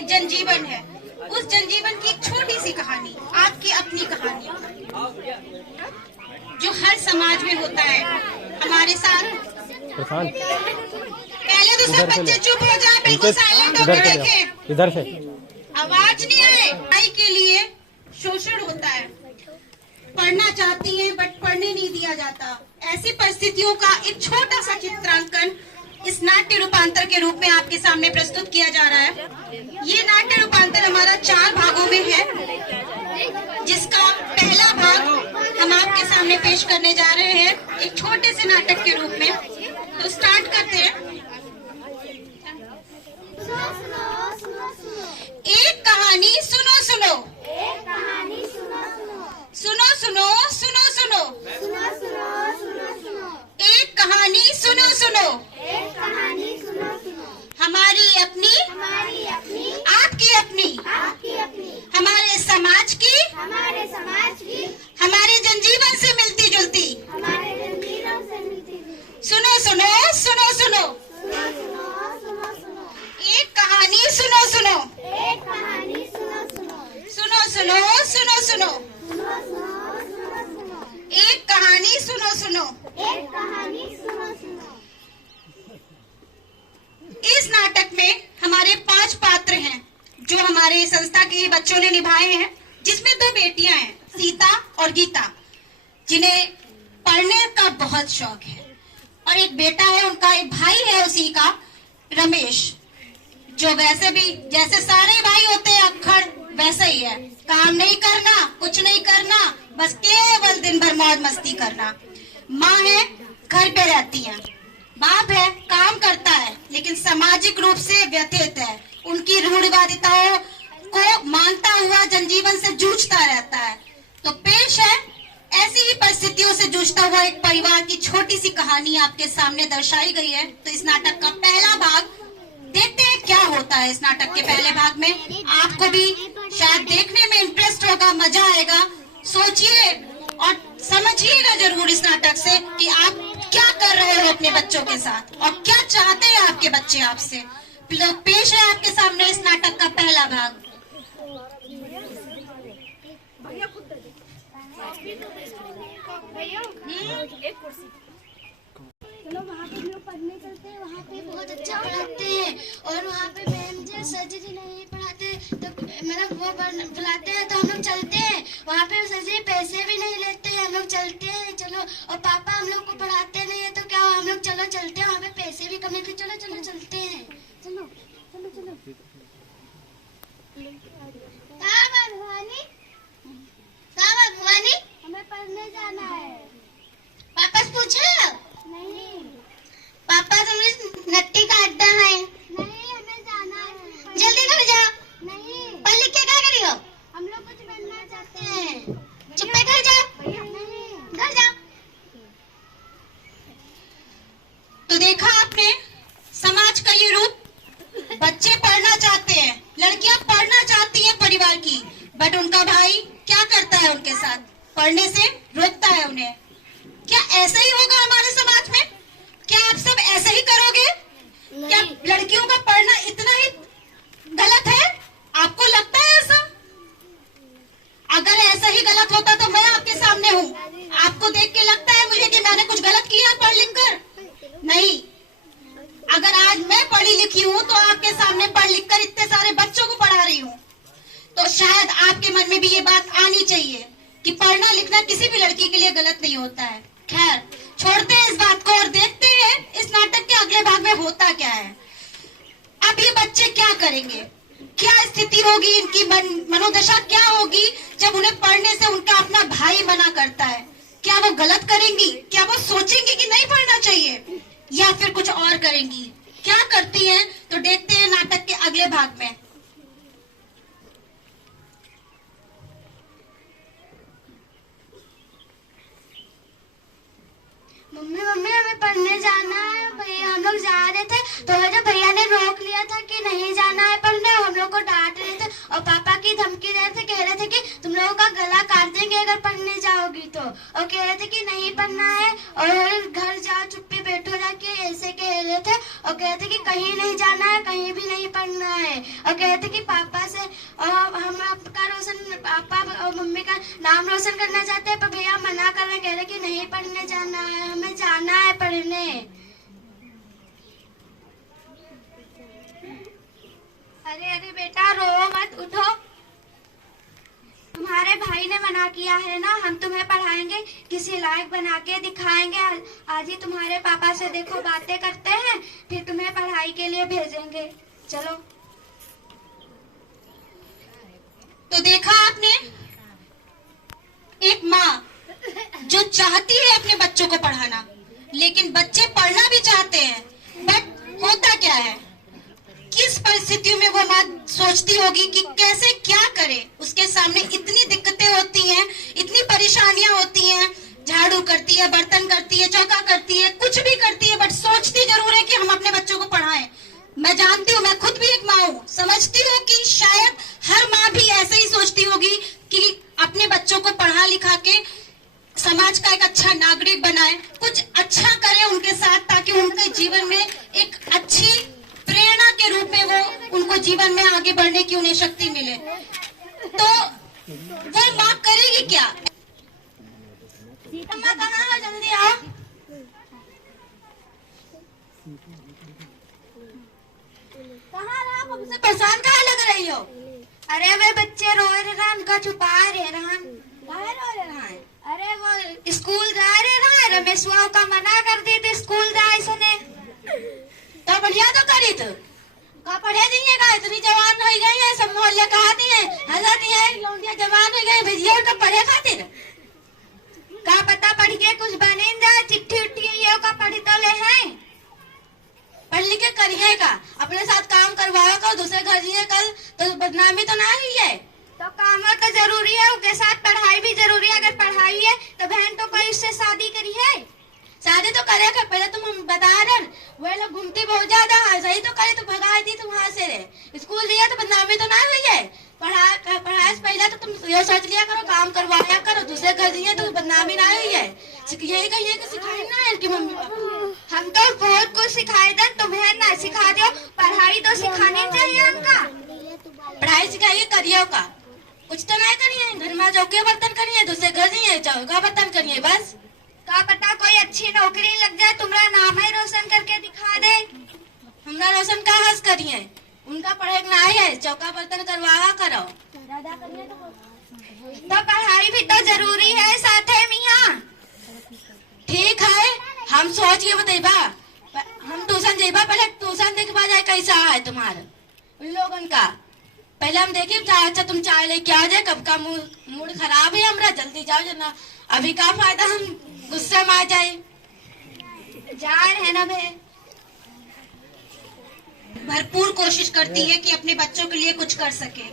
एक जनजीवन है, उस जनजीवन की एक छोटी सी कहानी, आपकी अपनी कहानी, जो हर समाज में होता है हमारे साथ। पहले तो सब बच्चे चुप हो जाए, बिल्कुल साइलेंट होकर देखें, इधर से आवाज नहीं आए। पढ़ाई के लिए शोषण होता है, पढ़ना चाहती हैं बट पढ़ने नहीं दिया जाता। ऐसी परिस्थितियों का एक छोटा सा चित्रांकन इस नाट्य रूपांतर के रूप में आपके सामने प्रस्तुत किया जा रहा है। ये नाट्य रूपांतर हमारा 4 भागों में है, जिसका पहला भाग हम आपके सामने पेश करने जा रहे हैं एक छोटे से नाटक के रूप में। तो स्टार्ट करते हैं। एक कहानी सुनो सुनो, एक कहानी सुनो सुनो, सुनो सुनो सुनो सुनो, सुनो सुनो सुनो सुनो, एक कहानी सुनो सुनो, एक कहानी सुनो सुनो, हमारी अपनी, हमारी अपनी, आपकी अपनी, आपकी अपनी, हमारे समाज की, हमारे समाज की, हमारे जनजीवन से मिलती जुलती। हमारे जनजीवन से मिलती जुलती। सुनो सुनो सुनो सुनो, सुनो सुनो सुनो सुनो, एक कहानी सुनो सुनो, एक कहानी सुनो सुनो, सुनो सुनो सुनो सुनो, सुनो सुनो सुनो सुनो, एक कहानी सुनो सुनो। एक कहानी सुनो सुनो। इस नाटक में हमारे 5 पात्र हैं जो हमारे संस्था के बच्चों ने निभाए हैं, जिसमें 2 बेटियां हैं, सीता और गीता, जिन्हें पढ़ने का बहुत शौक है, और एक बेटा है उनका, एक भाई है उसी का, रमेश, जो वैसे भी जैसे सारे भाई होते हैं अक्खड़ वैसा ही है, काम नहीं करना, कुछ नहीं करना, बस केवल दिन भर मौज मस्ती करना। माँ है, घर पे रहती है, बाप है, काम करता है, लेकिन सामाजिक रूप से व्यथित है, उनकी रूढ़िवादिताओं को मानता हुआ जनजीवन से जूझता रहता है। तो पेश है ऐसी ही परिस्थितियों से जूझता हुआ एक परिवार की छोटी सी कहानी आपके सामने दर्शाई गई है। तो इस नाटक का पहला भाग देखते हैं क्या होता है। इस नाटक के पहले भाग में आपको भी शायद देखने में इंटरेस्ट होगा, मजा आएगा। सोचिए और समझिएगा जरूर इस नाटक से कि आप क्या कर रहे हो अपने बच्चों के साथ और क्या चाहते हैं आपके बच्चे आपसे। पेश है आपके सामने इस नाटक का पहला भाग। चलो वहाँ पे हम लोग पढ़ने चलते हैं, वहाँ पे बहुत अच्छा पढ़ाते हैं, और वहाँ पे मैम जी सर जी नहीं पढ़ाते तो मतलब वो बुलाते हैं तो हम लोग चलते हैं। वहाँ पे सर जी पैसे भी नहीं लेते हैं, हम लोग चलते हैं। चलो, और पापा हम लोग को पढ़ाते नहीं है तो क्या हम लोग चलो चलते हैं, वहाँ पे पैसे भी कम लेते, चलो चलो चलते हैं। चलो चलो चलो। भवानी, भवानी, हमें पढ़ने जाना है। पापा से पूछो। नहीं। पापा तुम नट्टी का अड्डा है। नहीं, हमें जाना है। जल्दी घर जाओ। नहीं। पढ़ लिख के क्या करियो? हम लोग कुछ बनना चाहते हैं। चुप्पे घर जाओ। नहीं। घर जाओ। तो देखा आपने समाज का ये रूप। बच्चे पढ़ना चाहते हैं, लड़कियां पढ़ना चाहती हैं परिवार की, बट उनका भाई क्या करता है उनके साथ, पढ़ने से रोकता है उन्हें। क्या ऐसा ही होगा हमारे समाज में? क्या आप सब ऐसे ही करोगे? क्या लड़कियों का पढ़ना इतना ही गलत है? आपको लगता है ऐसा? अगर ऐसा ही गलत होता तो मैं आपके सामने हूँ। आपको देख के लगता है मुझे कि मैंने कुछ गलत किया पढ़ लिख कर? नहीं। अगर आज मैं पढ़ी लिखी हूँ तो आपके सामने पढ़ लिख कर इतने सारे बच्चों को पढ़ा रही हूँ, तो शायद आपके मन में भी ये बात आनी चाहिए कि पढ़ना लिखना किसी भी लड़की के लिए गलत नहीं होता है। खैर, छोड़ते हैं इस बात को और देखते हैं इस नाटक के अगले भाग में होता क्या है। अब ये बच्चे क्या करेंगे, क्या स्थिति होगी इनकी, मनोदशा क्या होगी जब उन्हें पढ़ने से उनका अपना भाई मना करता है। क्या वो गलत करेंगी? क्या वो सोचेंगी कि नहीं पढ़ना चाहिए, या फिर कुछ और करेंगी? क्या करती हैं तो देखते हैं नाटक के अगले भाग में। मम्मी मम्मी हमें पढ़ने जाना है। भैया हम लोग जा रहे थे तो मेरे भैया ने रोक लिया था कि नहीं जाना है पढ़ने, हम लोग को डांट रहे थे और पापा की धमकी दे रहे थे, कह रहे थे कि तुम लोगों का गला काट देंगे अगर पढ़ने जाओगी तो, और कह रहे थे कि नहीं पढ़ना है और घर जाओ चुप्पी बैठो जाके, ऐसे कह रहे थे। और कहते कि कहीं नहीं जाना है, कहीं भी नहीं पढ़ना है, और कहते कि पापा से हम आपका पापा और मम्मी का नाम रोशन करना चाहते हैं, पर भैया मना कर रहे, कह रहे कि नहीं पढ़ने जाना है, हमें जाना है पढ़ने। अरे अरे बेटा रो मत, उठो, तुम्हारे भाई ने मना किया है ना, हम तुम्हें पढ़ाएंगे, किसी लायक बना के दिखाएंगे। आज ही तुम्हारे पापा से देखो बातें करते हैं, फिर तुम्हें पढ़ाई के लिए भेजेंगे। चलो। तो देखा आपने, एक माँ जो चाहती है अपने बच्चों को पढ़ाना, लेकिन बच्चे पढ़ना भी चाहते हैं, बट होता क्या है, किस परिस्थितियों में वो माँ सोचती होगी कि कैसे क्या करे। उसके सामने इतनी दिक्कतें होती हैं, इतनी परेशानियां होती हैं, झाड़ू करती है, बर्तन करती है, चौका करती है, कुछ भी करती है, बट सोचती जरूर है कि हम अपने बच्चों को पढ़ाएं। मैं जानती हूँ, मैं खुद भी एक माँ हूँ, समझती हूँ कि शायद हर माँ भी ऐसे ही सोचती होगी कि अपने बच्चों को पढ़ा लिखा के समाज का एक अच्छा नागरिक बनाए, कुछ अच्छा करे उनके साथ, ताकि उनके जीवन में एक अच्छी प्रेरणा के रूप में वो उनको जीवन में आगे बढ़ने की उन्हें शक्ति मिले। तो वो माँ करेगी क्या? अम्मा कहाँ हो, जल्दी आओ। कहाँ रहा, मुझसे परेशान कहाँ लग रही हो? अरे वे बच्चे रो रहे हैं, उनका छुपा रहे रहन। काहे रो रहे हैं? अरे वो स्कूल जा रहे हैं, रमेशवा का मना कर दी थी स्कूल जाए सने। तो बढ़िया तो करी तो का पढ़े दिए का, इतनी जवान हो गई है, सब मोहल्ले कहती है, हंसती है, लौंडिया जवान हो गई, भेजिए उनको पढ़े खातिर। का पता पढ़ के कुछ बने जाए, चिट्ठी उट्ठी ये का पढ़ी तो ले हैं, पढ़ लिख के करिए का, अपने साथ काम करवाओ का, दूसरे घर जिए कल तो बदनामी तो ना हुई है। तो काम तो जरूरी है, उसके साथ पढ़ाई भी जरूरी है। अगर पढ़ाई है तो बहन तो कोई उससे शादी करी है, शादी तो करेगा। पहले तुम हम बता रहे, वही लोग घूमती बहुत ज्यादा है, सही तो करे तो भगा दी तुम वहां से रे। स्कूल दिया तो बदनामी तो ना हुई है। पढ़ाई से पहले तो तुम ये सोच लिया करो, काम करवाया करो, दूसरे घर दिए तो बदनामी ना हुई है। यही कहिए कि सिखाई ना है कि मम्मी पापा हम तो बहुत कुछ सिखाए थे, तुम्हें ना सिखा दो, पढ़ाई तो सिखानी चाहिए हमका। पढ़ाई सिखाइए करिए का, कुछ तो नहीं करिए, घर में चौके बर्तन करिए, दूसरे घर जाइए चौका बर्तन करिए, बस। का पता कोई अच्छी नौकरी लग जाए, तुम्हारा नाम है रोशन करके दिखा दे। हमरा रोशन का हंस करिए, उनका पढ़े ना है, चौका बर्तन करवावा करो। तो पढ़ाई भी तो जरूरी है साथ में यहाँ। ठीक है, हम सोच के बताइबा, हम ट्यूशन जेबा, पहले ट्यूशन देखवा जाए कैसा है तुम्हारा उन लोगन का। पहले हम देखे अच्छा तुम चाय लेके आ जाए, कब का मूड खराब है हमरा, जल्दी जाओ जना, अभी का फायदा हम गुस्से में आ जाए, जा रहे ना भे। भरपूर कोशिश करती है कि अपने बच्चों के लिए कुछ कर सके,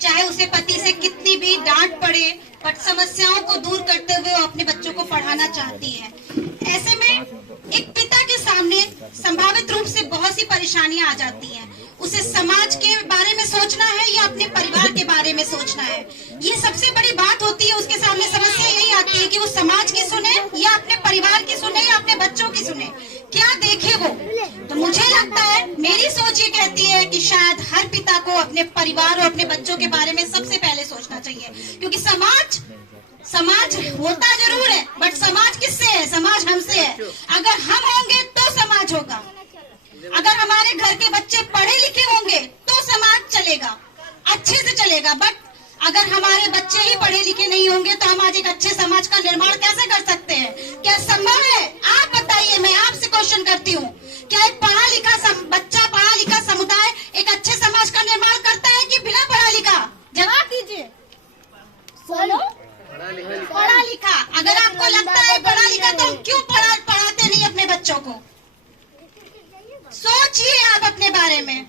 चाहे उसे पति से कितनी भी डांट पड़े, पर समस्याओं को दूर करते हुए वो अपने बच्चों को पढ़ाना चाहती है। ऐसे में एक पिता के सामने संभावित रूप से बहुत सी परेशानियां आ जाती हैं। उसे समाज के बारे में सोचना है या अपने परिवार के बारे में सोचना है, ये सबसे बड़ी बात होती है। उसके सामने समस्या यही आती है कि वो समाज की सुने या अपने परिवार की सुने या अपने बच्चों की सुने, क्या देखे वो। तो मुझे लगता है, मेरी सोच ये कहती है कि शायद हर पिता को अपने परिवार और अपने बच्चों के बारे में सबसे पहले सोचना चाहिए, क्योंकि समाज होता जरूर है, बट समाज किससे है? समाज हमसे है। अगर हम होंगे तो समाज होगा, अगर हमारे घर के बच्चे पढ़े लिखे होंगे तो समाज चलेगा, अच्छे से चलेगा। बट अगर हमारे बच्चे ही पढ़े लिखे नहीं होंगे तो हम आज एक अच्छे समाज का निर्माण कैसे कर सकते हैं? क्या संभव है? आप बताइए, मैं आपसे क्वेश्चन करती हूँ, क्या एक पढ़ा लिखा बच्चा, पढ़ा लिखा समुदाय एक अच्छे समाज का निर्माण करता है कि बिना पढ़ा लिखा? जवाब दीजिए। पढ़ा लिखा। अगर आपको लगता है पढ़ा लिखा, तो हम क्यों पढ़ाते नहीं अपने बच्चों को? सोचिए आप अपने बारे में,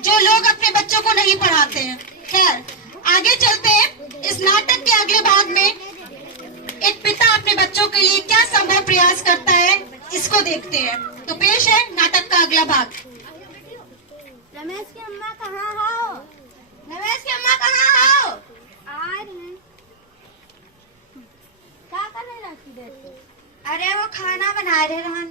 जो लोग अपने बच्चों को नहीं पढ़ाते हैं। खैर, आगे चलते हैं। इस नाटक के अगले भाग में एक पिता अपने बच्चों के लिए क्या संभव प्रयास करता है, इसको देखते हैं। तो पेश है नाटक का अगला भाग। रमेश की अम्मा कहाँ हो? रमेश की अम्मा कहाँ हो? आ रही हैं। क्या कर रहे रहती देर से? अरे वो खाना बना रहे रहन।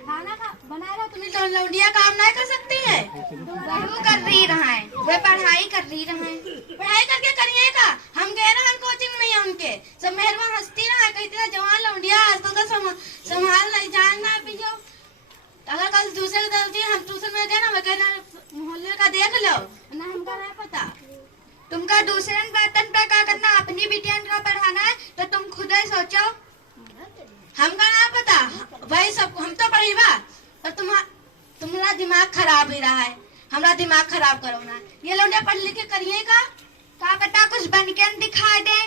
खाना का बना रहा, तुम्हें तो लौंडिया काम नहीं कर सकती है। वो कर रही रहा है, वे पढ़ाई कर रही रहा है, पढ़ाई करके करिए का। हम गए ना, हम कोचिंग में है उनके सब मेहरवा हंसती रहा, कहती ना जवान लौंडिया आज तो संभाल नहीं जानना भी जो। अगर कल दूसरे को दलती हम ट्यूशन में गए ना, मैं कहना मोहल्ले का देख लो ना, हमका नहीं पता। तुमका दूसरे बर्तन पे क्या करना, अपनी बिटिया का पढ़ाना है तो तुम खुद ही सोचो। हमका ना पता, वही सब हम तो पढ़ी बा, और तुम्हारा दिमाग खराब ही रहा है। हमारा दिमाग खराब करो ना, ये लौंडिया पढ़ लिख के करिए का पता कुछ बन के दिखाई दे।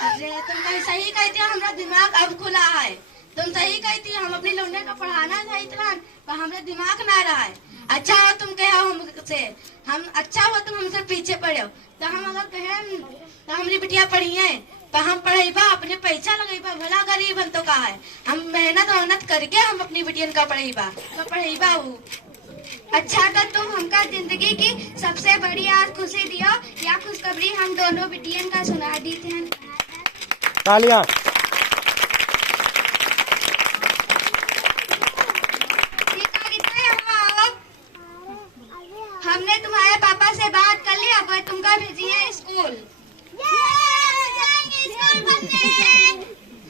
अरे तुम कहीं सही कहती हो, हमारा दिमाग अब खुला है। तुम सही कहती हो, हम अपनी लौंडिया को पढ़ाना चाहिए पर हमारे दिमाग ना रहा है। अच्छा हो तुम कहो हमसे, हम अच्छा हो तुम हमसे पीछे पड़े हो, तो हम अगर कहे तो हमारी बिटिया पढ़ी है तो हम पढ़ेबा अपने पैसा लगेबा, भला गरीब हम तो कहा है, हम मेहनत करके हम अपनी बिटियन का पढ़ेबा तो पढ़ेबा वो। अच्छा तो तुम हमका जिंदगी की सबसे बड़ी आज खुशी दियो या खुशखबरी हम दोनों बिटियन का सुना दी थे। तालियां। हमने तुम्हारे पापा से बात कर ली, अब तुमका भेजिए स्कूल।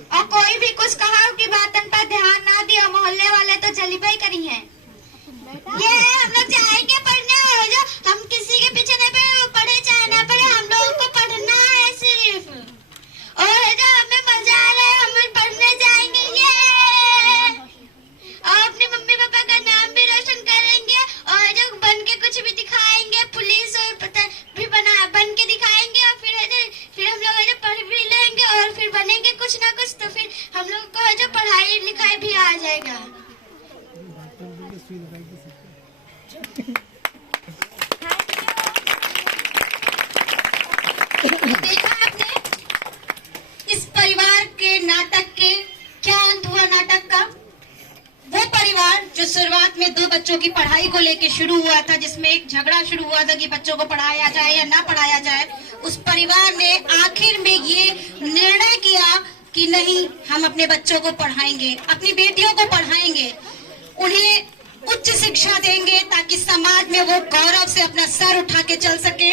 और कोई भी कुछ कहा की बातन पर ध्यान ना दिया, मोहल्ले वाले तो जली ही करी है। ये हम लोग जाएंगे पढ़ने, और जो हम किसी के पीछे नहीं पढ़े चाहे ना पढ़े, हम लोगों को पढ़ना है सिर्फ। और जो हमें मजा आ रहा है, हम पढ़ने जाएंगे ये, और अपने मम्मी पापा का नाम भी रोशन करेंगे, और जो बन के कुछ भी दिखाएंगे, पुलिस और पता भी बन के दिखाएंगे, और फिर हम लोग जो पढ़ भी लेंगे और फिर बनेंगे कुछ ना कुछ, तो फिर हम लोग को जो पढ़ाई लिखाई भी आ जाएगा। देखा आपने इस परिवार के नाटक के क्या अंत हुआ नाटक का। वो परिवार जो शुरुआत में 2 बच्चों की पढ़ाई को लेकर शुरू हुआ था, जिसमें एक झगड़ा शुरू हुआ था कि बच्चों को पढ़ाया जाए या ना पढ़ाया जाए, उस परिवार ने आखिर में ये निर्णय किया कि नहीं, हम अपने बच्चों को पढ़ाएंगे, अपनी बेटियों को पढ़ाएंगे, उन्हें उच्च शिक्षा देंगे ताकि समाज में वो गौरव से अपना सर उठा के चल सके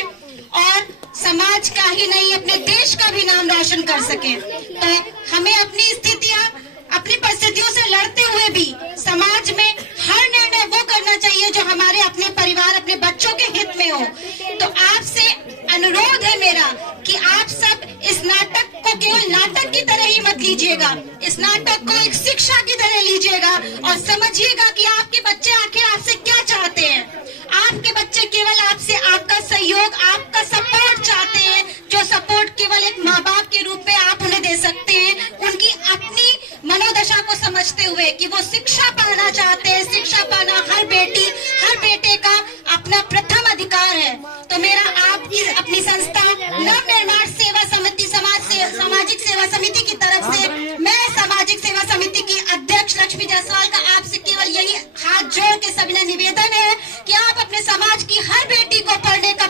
और समाज का ही नहीं अपने देश का भी नाम रोशन कर सके। तो हमें अपनी परिस्थितियों से लड़ते हुए भी समाज में हर निर्णय वो करना चाहिए जो हमारे अपने परिवार, अपने बच्चों के हित में हो। तो आपसे अनुरोध है मेरा कि आप सब इस नाटक को केवल नाटक की तरह ही मत लीजिएगा, इस नाटक को एक शिक्षा की तरह लीजिएगा और समझिएगा कि आपके बच्चे आखिर आपसे क्या चाहते हैं। आपके बच्चे केवल आपसे आपका सहयोग, आपका सपोर्ट चाहते हैं, जो सपोर्ट केवल एक माँ बाप के रूप में आप उन्हें दे सकते हैं, उनकी अपनी मनोदशा को समझते हुए कि वो शिक्षा पाना चाहते हैं। शिक्षा पाना हर बेटी, हर बेटे का अपना प्रथम अधिकार है। तो मेरा आपकी अपनी संस्था नव निर्माण सेवा समिति, सामाजिक सेवा समिति की तरफ से, मैं सामाजिक सेवा समिति की अध्यक्ष लक्ष्मी जायसवाल का आपसे केवल यही हाथ जोड़ के सभी निवेदन है कि आप अपने समाज की हर बेटी को पढ़ने का